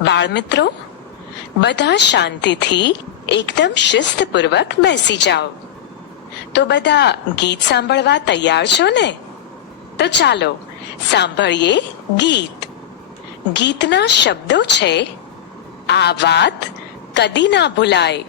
બાળમિત્રો, બધા શાંતિથી એકદમ શિસ્તપૂર્વક બેસી જાઓ. તો બધા ગીત સાંભળવા તૈયાર છો ને? તો ચાલો સાંભળીએ ગીત. ગીતના શબ્દો છે, આ વાત કદી ના ભૂલાય.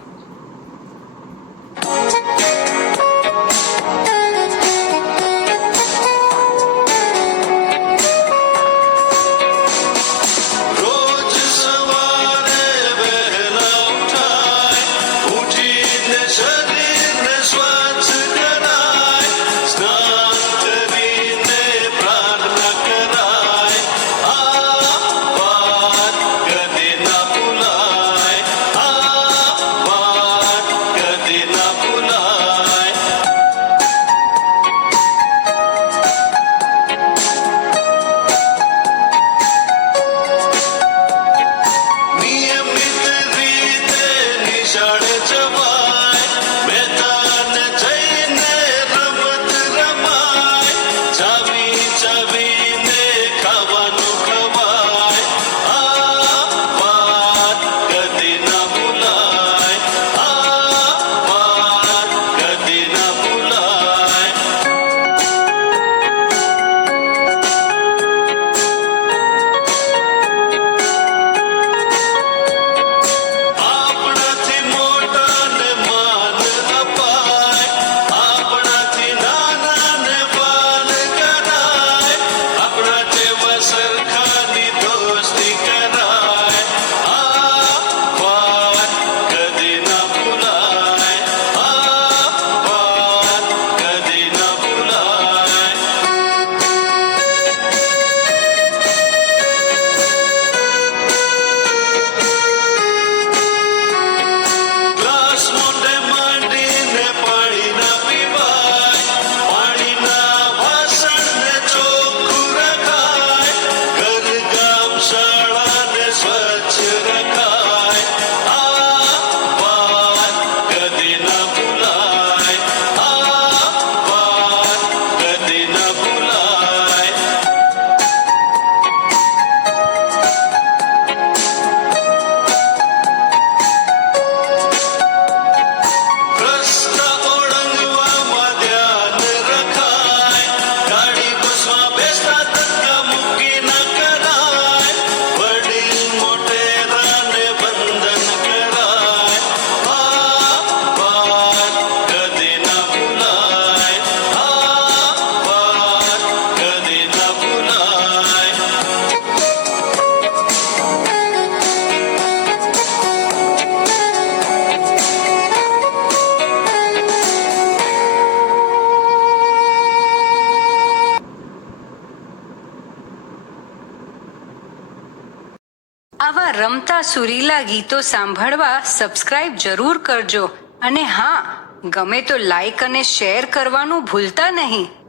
આવા રમતા સુરીલા ગીતો સાંભળવા સબસ્ક્રાઇબ જરૂર કરજો અને હા, ગમે તો લાઈક અને શેર કરવાનું ભૂલતા નહીં.